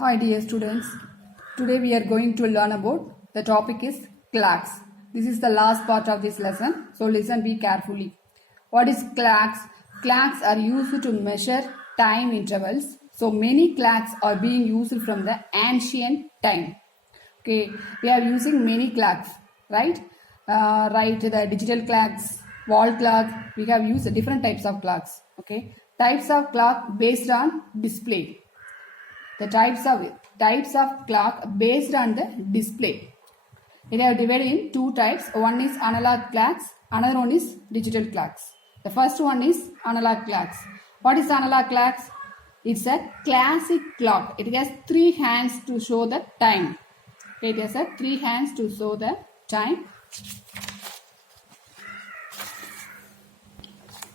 Hi dear students, today we are going to learn about the topic is clocks. This is the last part of this lesson, so listen be carefully. What is clocks? Clocks are used to measure time intervals. So many clocks are being used from the ancient time. Okay, we are using many clocks, right? The digital clocks, wall clock. We have used different types of clocks. Okay, types of clock based on display. The types of clock based on the display. It are divided in two types. One is analog clocks, another one is digital clocks. The first one is analog clocks. What is analog clocks? It's a classic clock. It has three hands to show the time. Okay, it has three hands to show the time.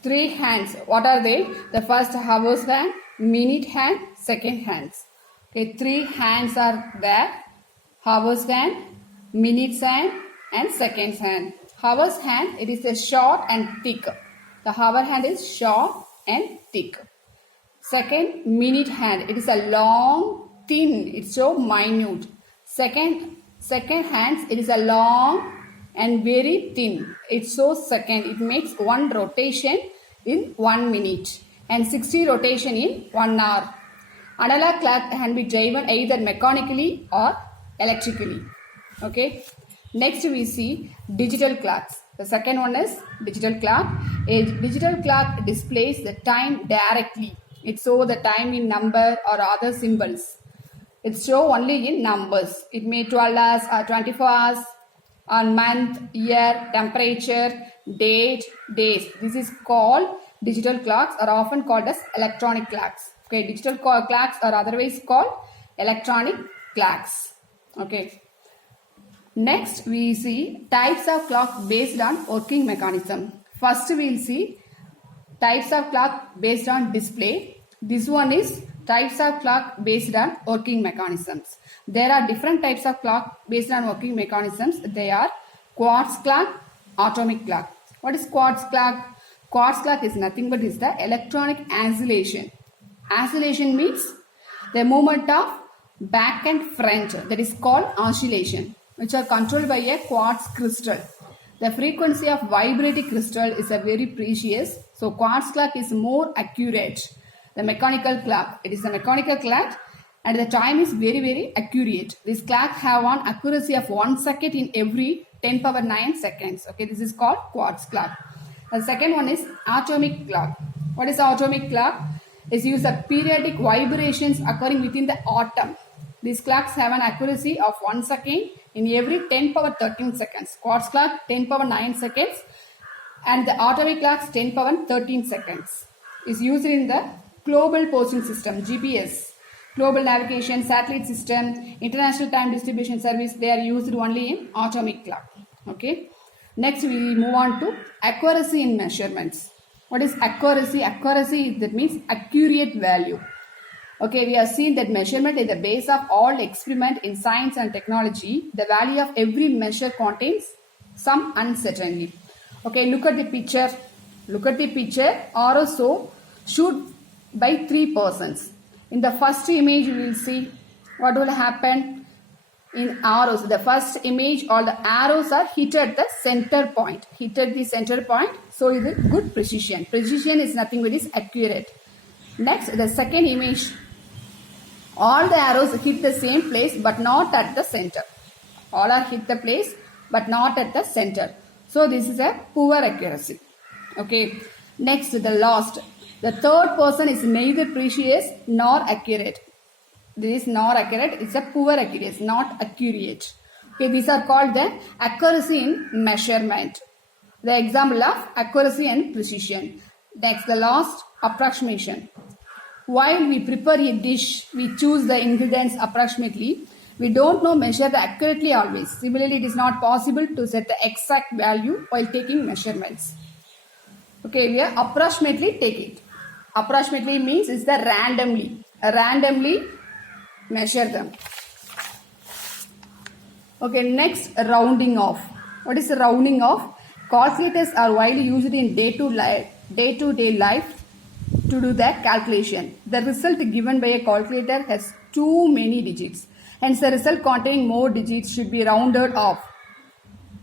Three hands. What are they? The first hours hand, minute hand, second hands. Okay, three hands are there. Hours hand, minutes hand, and seconds hand. Hours hand, it is a short and thick. The hour hand is short and thick. Second, minute hand, it is a long, thin. It's so minute. Second hands, it is a long and very thin. It's so second. It makes one rotation in 1 minute and 60 rotation in 1 hour. Analog clock can be driven either mechanically or electrically. Okay. Next we see digital clocks. The second one is digital clock. A digital clock displays the time directly. It shows the time in number or other symbols. It shows only in numbers. It may 12 hours or 24 hours on month, year, temperature, date, days. This is called digital clocks, are often called as electronic clocks. Okay, digital clocks are otherwise called electronic clocks. Okay. Next, we see types of clock based on working mechanism. First, we will see types of clock based on display. This one is types of clock based on working mechanisms. There are different types of clock based on working mechanisms. They are quartz clock, atomic clock. What is quartz clock? Quartz clock is nothing but is the electronic oscillation. Oscillation means the movement of back and front, that is called oscillation, which are controlled by a quartz crystal. The frequency of vibrating crystal is a very precious. So quartz clock is more accurate. The mechanical clock, it is a mechanical clock and the time is very accurate. This clock have an accuracy of 1 second in every 10 power 9 seconds. Okay, this is called quartz clock. The second one is atomic clock. What is atomic clock? It uses periodic vibrations occurring within the atom. These clocks have an accuracy of 1 second in every 10 power 13 seconds. Quartz clock 10 power 9 seconds and the atomic clocks 10 power 13 seconds. Is used in the global posting system, GPS, global navigation, satellite system, international time distribution service. They are used only in atomic clock. Okay. Next, we move on to accuracy in measurements. What is accuracy? Accuracy, that means accurate value. Okay, we have seen that measurement is the base of all experiment in science and technology. The value of every measure contains some uncertainty. Okay, look at the picture. Look at the picture. Also, shoot by 3 persons. In the first image, you will see what will happen. In arrows, the first image, all the arrows are hit at the center point. Hit at the center point. So, it is good precision. Precision is nothing but is accurate. Next, the second image. All the arrows hit the same place but not at the center. All are hit the place but not at the center. So, this is a poor accuracy. Okay. Next, the last. The third person is neither precise nor accurate. This is not accurate. It's a poor accuracy, not accurate. Okay, these are called the accuracy in measurement. The example of accuracy and precision. Next, the last, approximation. While we prepare a dish, we choose the ingredients approximately. We don't know measure the accurately always. Similarly, it is not possible to set the exact value while taking measurements. Okay, we are approximately take it. Approximately means is the randomly measure them. Okay, next, rounding off. What is rounding off? Calculators are widely used in day-to-day life to do the calculation. The result given by a calculator has too many digits. Hence, the result containing more digits should be rounded off.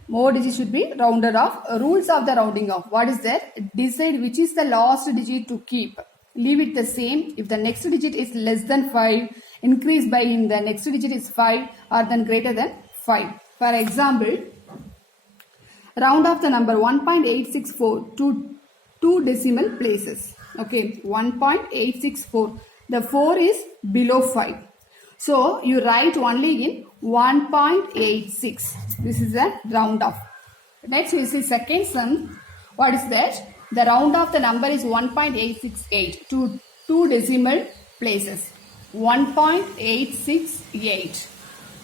More digits should be rounded off. Rules of the rounding off. What is that? Decide which is the last digit to keep. Leave it the same. If the next digit is less than 5, increase by in the next digit is 5 or then greater than 5. For example, round off the number 1.864 to 2 decimal places. Okay, 1.864. The 4 is below 5. So, you write only in 1.86. This is a round off. Next, we see second sum. What is that? The round off the number is 1.868 to 2 decimal places. 1.868.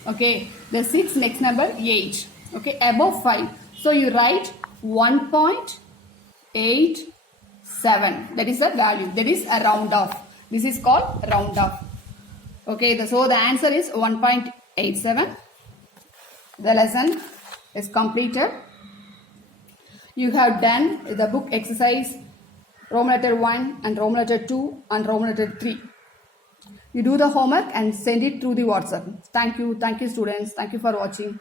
Okay, the 6 next number 8. Okay, above 5. So, you write 1.87. That is the value. That is a round off. This is called round off. Okay, so the answer is 1.87. The lesson is completed. You have done the book exercise Roman letter 1 and Roman letter 2 and Roman letter 3. You do the homework and send it through the WhatsApp. Thank you. Thank you, students. Thank you for watching.